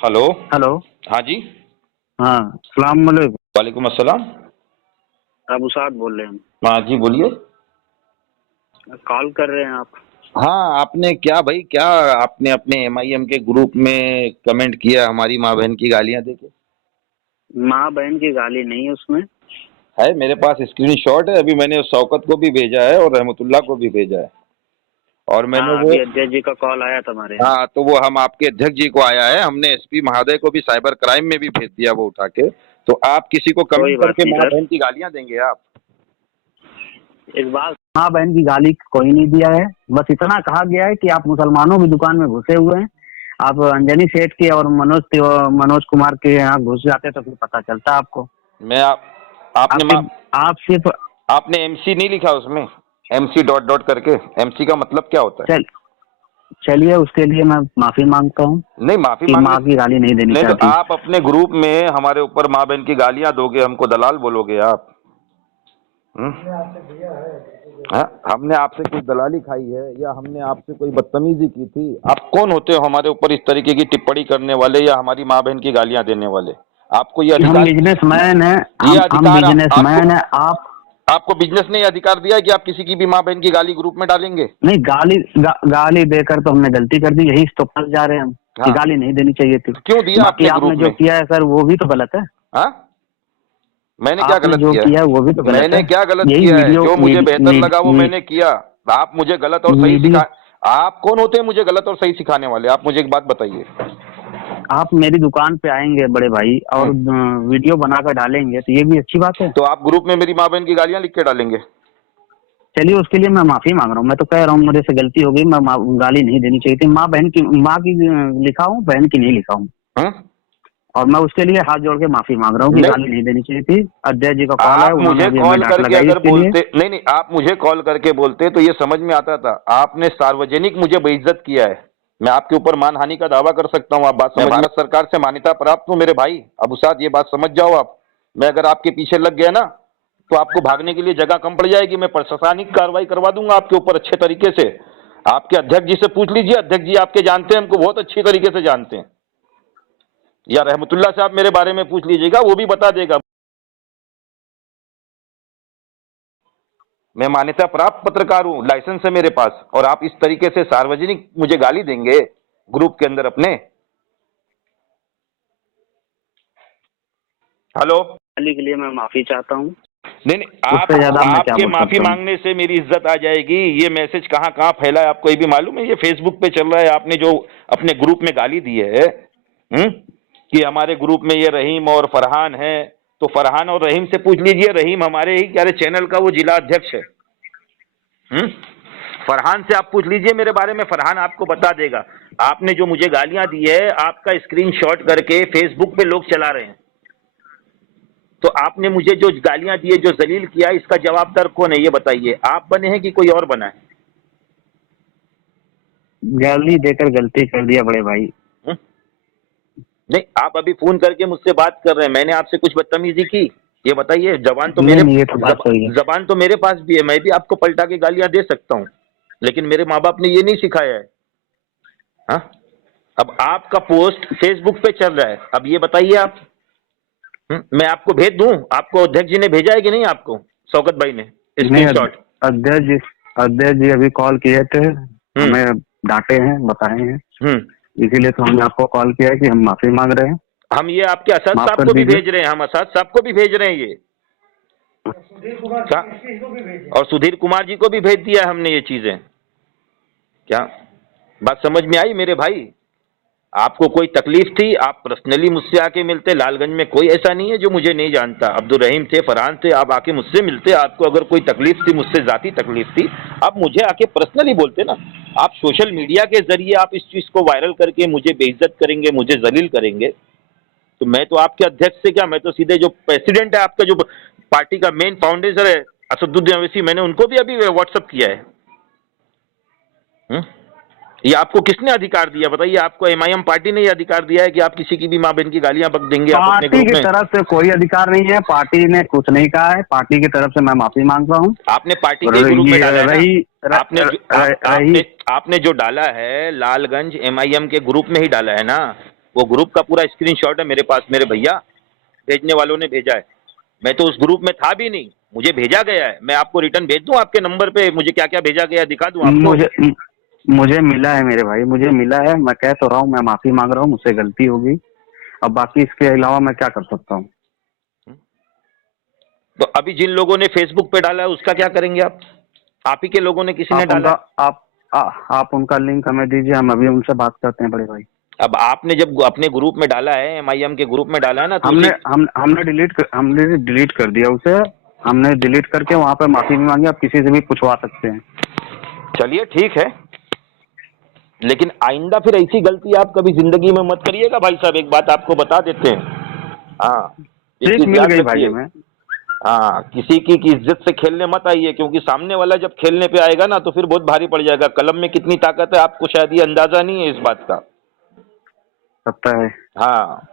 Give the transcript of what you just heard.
Hello. Hello. हाँ जी। हाँ, सलाम वालेकुम। वालेकुम अस्सलाम। अबू साद बोल रहे हैं हाँ जी, बोलिए। हम। कॉल कर रहे हैं आप। हाँ, आपने क्या भाई, क्या आपने अपने एमआईएम के ग्रुप में कमेंट किया हमारी माँ बहन की गालियां देके? माँ बहन की गाली नहीं है उसमें। है, मेरे पास स्क्रीनशॉट है। अभी मैंने शौकत को भी भेजा है और रहमतुल्लाह को भी भेजा है। और मैंने हाँ, वो, अभी अध्यक्ष जी का कॉल आया था हमारे यहाँ। हाँ, तो वो हम आपके अध्यक्ष जी को आया है, हमने एसपी महोदय को भी साइबर क्राइम में भी भेज दिया वो उठा के। तो आप किसी को कोई कमेंट बात करके नहीं माँ सर। बहन की गालियां देंगे आप? इस बार माँ बहन की गाली कोई नहीं दिया है। बस इतना कहा गया है कि आप मुसलमानों की दुकान में घुसे हुए हैं। आप अंजनी सेठ के और मनोज कुमार के यहाँ घुस जाते तो फिर पता चलता आपको। मैं आपने आप माँ, सिर्फ आप सिर्फ आपने एमसी नहीं लिखा उसमें? एमसी डॉट डॉट करके, एमसी का मतलब क्या होता है? चल चलिए, उसके लिए मैं माफी मांगता हूँ नहीं, माफी कि मांगने माँ की गाली नहीं देनी नहीं, तो चाहिए। आप अपने ग्रुप में हमारे ऊपर माँ बहन की गालियां दोगे, हमको दलाल बोलोगे आप? हाँ, हमने आपसे कोई दलाली खाई है या हमने आपसे कोई बदतमीजी की थी? आप कौन होते हो हमारे ऊपर इस तरीके की टिप्पणी करने वाले या हमारी माँ बहन की गालियां देने वाले? आपको ये कि हम अधिकार, बिजनेसमैन हैं। ये हम अधिकार आपको, बिजनेसमैन हैं। आप आपको बिजनेस ने ये अधिकार दिया है कि आप किसी की भी माँ बहन की गाली ग्रुप में डालेंगे? नहीं, गाली देकर तो हमने गलती कर दी। यही तो फंस जा रहे हैं हम कि हाँ, गाली नहीं देनी चाहिए थी। तो क्यों दिया बाकी आपने आपने ग्रुप जो में? किया है सर वो भी तो गलत है। हाँ, मैंने क्या आपने गलत जो किया है? किया है वो भी तो गलत है। मैंने क्या गलत यही किया है? वीडियो जो मुझे बेहतर लगा वो वीडियो मैंने किया। आप मुझे गलत और सही वीडियो सिखा, आप कौन होते हैं मुझे गलत और सही सिखाने वाले? आप मुझे एक बात बताइए। आप मेरी दुकान पे आएंगे बड़े भाई और वीडियो बनाकर डालेंगे तो ये भी अच्छी बात है। तो आप ग्रुप में मेरी माँ बहन की गालियां लिख के डालेंगे? चलिए, उसके लिए मैं माफी मांग रहा हूँ। मैं तो कह रहा हूँ मेरे से गलती हो गई। मैं गाली नहीं देनी चाहिए थी। माँ की लिखा हूँ, बहन की नहीं लिखा हूँ। हम्म? और मैं उसके लिए हाथ जोड़ के माफी मांग रहा हूँ कि नहीं, गाली नहीं देनी चाहिए थी। अध्यक्ष जी का कॉल है, आप उन्होंने मुझे अभी हमें कॉल डांट करके लगाई अगर इसके लिए। बोलते, नहीं नहीं, आप मुझे कॉल करके बोलते तो ये समझ में आता था। आपने सार्वजनिक मुझे बेइज्जत किया है। मैं आपके ऊपर मानहानि का दावा कर सकता हूँ, आप बात समझ, भारत सरकार से मान्यता प्राप्त हूँ मेरे भाई। अब उस्ताद, ये बात समझ जाओ आप। मैं अगर आपके पीछे लग गया ना तो आपको भागने के लिए जगह कम पड़ जाएगी। मैं प्रशासनिक कार्रवाई करवा दूंगा आपके ऊपर अच्छे तरीके से। आपके अध्यक्ष जी से पूछ लीजिए, अध्यक्ष जी आपके जानते हैं, हमको बहुत अच्छी तरीके से जानते हैं। या रहमतुल्लाह से आप मेरे बारे में पूछ लीजिएगा, वो भी बता देगा। मैं मान्यता प्राप्त पत्रकार हूं, लाइसेंस है मेरे पास। और आप इस तरीके से सार्वजनिक मुझे गाली देंगे ग्रुप के अंदर अपने? हेलो। गाली के लिए मैं माफी चाहता हूँ। नहीं नहीं, उससे ज्यादा मैं क्या आपके बोल माफी सकता हूँ। मांगने से मेरी इज्जत आ जाएगी। ये मैसेज कहाँ कहाँ फैला है आपको ये भी मालूम है? ये फेसबुक पे चल रहा है। आपने जो अपने ग्रुप में गाली दी है, कि हमारे ग्रुप में ये रहीम और फरहान है, तो फरहान और रहीम से पूछ लीजिए। रहीम हमारे ही क्या चैनल का वो जिला अध्यक्ष है। फरहान से आप पूछ लीजिए मेरे बारे में, फरहान आपको बता देगा। आपने जो मुझे गालियां दी है, आपका स्क्रीनशॉट करके फेसबुक पे लोग चला रहे हैं। तो आपने मुझे जो गालियां दी है, जो जलील किया, इसका जवाबदार कौन है ये बताइए? आप बने हैं कि कोई और बना है? गाली देकर गलती कर दिया बड़े भाई। हुँ? नहीं, आप अभी फोन करके मुझसे बात कर रहे हैं, मैंने आपसे कुछ बदतमीजी की? ये बताइए। नहीं नहीं, ये तो बात सही है। जबान तो मेरे पास भी है, मैं भी आपको पलटा के गालियां दे सकता हूं। लेकिन मेरे माँ बाप ने ये नहीं सिखाया है। हाँ, अब आपका पोस्ट फेसबुक पे चल रहा है, अब ये बताइए आप। मैं आपको भेज दूं? आपको अध्यक्ष जी ने भेजा है कि नहीं आपको, शौकत भाई ने नहीं, स्क्रीनशॉट? अध्यक्ष जी अभी कॉल किए थे, हम्म। हमें डांटे हैं, बताए हैं। हम्म। इसीलिए तो हमने आपको कॉल किया है कि हम माफी मांग रहे हैं। हम ये आपके असद माफ साहब कर को भी दीजिए। भेज रहे हैं, हम असद साहब को भी भेज रहे हैं ये। क्या? और सुधीर कुमार जी को भी भेज दिया है हमने ये चीजें। क्या बात समझ में आई मेरे भाई? आपको कोई तकलीफ थी, आप पर्सनली मुझसे आके मिलते। लालगंज में कोई ऐसा नहीं है जो मुझे नहीं जानता। अब्दुल रहीम थे, फरहान थे, आप आके मुझसे मिलते। आपको अगर कोई तकलीफ थी, मुझसे जाती तकलीफ थी, आप मुझे आके पर्सनली बोलते ना। आप सोशल मीडिया के जरिए आप इस चीज को वायरल करके मुझे बेइज्जत करेंगे, मुझे जलील करेंगे। तो मैं तो आपके अध्यक्ष से क्या, मैं तो सीधे जो प्रेसिडेंट है आपका, जो पार्टी का मेन फाउंडेशन है असदुद्दीन अवैसी, मैंने उनको भी अभी व्हाट्सअप किया है। ये आपको किसने अधिकार दिया बताइए? आपको एमआईएम पार्टी ने ये अधिकार दिया है कि आप किसी की भी माँ बहन की गालियां बक देंगे आप अपने पार्टी ग्रुप की में? तरफ से कोई अधिकार नहीं है। पार्टी ने कुछ नहीं कहा है। पार्टी की तरफ से मैं माफी मांगता हूँ। आपने पार्टी के ग्रुप में डाला है ना? रही आपने जो रही आपने जो डाला है लालगंज एमआईएम के ग्रुप में ही डाला है ना? वो ग्रुप का पूरा स्क्रीनशॉट है मेरे पास, मेरे भैया भेजने वालों ने भेजा है। मैं तो उस ग्रुप में था भी नहीं, मुझे भेजा गया है। मैं आपको रिटर्न भेज दूं आपके नंबर पे, मुझे क्या क्या भेजा गया दिखा दूं आपको? मुझे मिला है मेरे भाई, मुझे मिला है। मैं कह तो रहा हूँ, मैं माफी मांग रहा हूँ, मुझसे गलती होगी। अब बाकी इसके अलावा मैं क्या कर सकता हूँ? तो अभी जिन लोगों ने फेसबुक पे डाला है उसका क्या करेंगे आप? आप ही के लोगों ने किसी ने आप डाला उनका है? आप उनका लिंक हमें दीजिए, हम अभी उनसे बात करते हैं बड़े भाई। अब आपने जब अपने ग्रुप में डाला है, एमआईएम के ग्रुप में डाला है ना, तो हमने उसी हमने डिलीट कर दिया उसे। हमने डिलीट करके वहाँ पे माफी भी मांगी। आप किसी से भी पूछवा सकते हैं। चलिए ठीक है, लेकिन आइंदा फिर ऐसी गलती आप कभी जिंदगी में मत करिएगा भाई साहब, एक बात आपको बता देते हैं। हाँ, ये ठीक चीज मिल याद गई भाई रखिए। हमें। हाँ, किसी की इज्जत से खेलने मत आइए, क्योंकि सामने वाला जब खेलने पे आएगा ना तो फिर बहुत भारी पड़ जाएगा। कलम में कितनी ताकत है आपको शायद ये अंदाजा नहीं है इस बात का। लगता है। हाँ,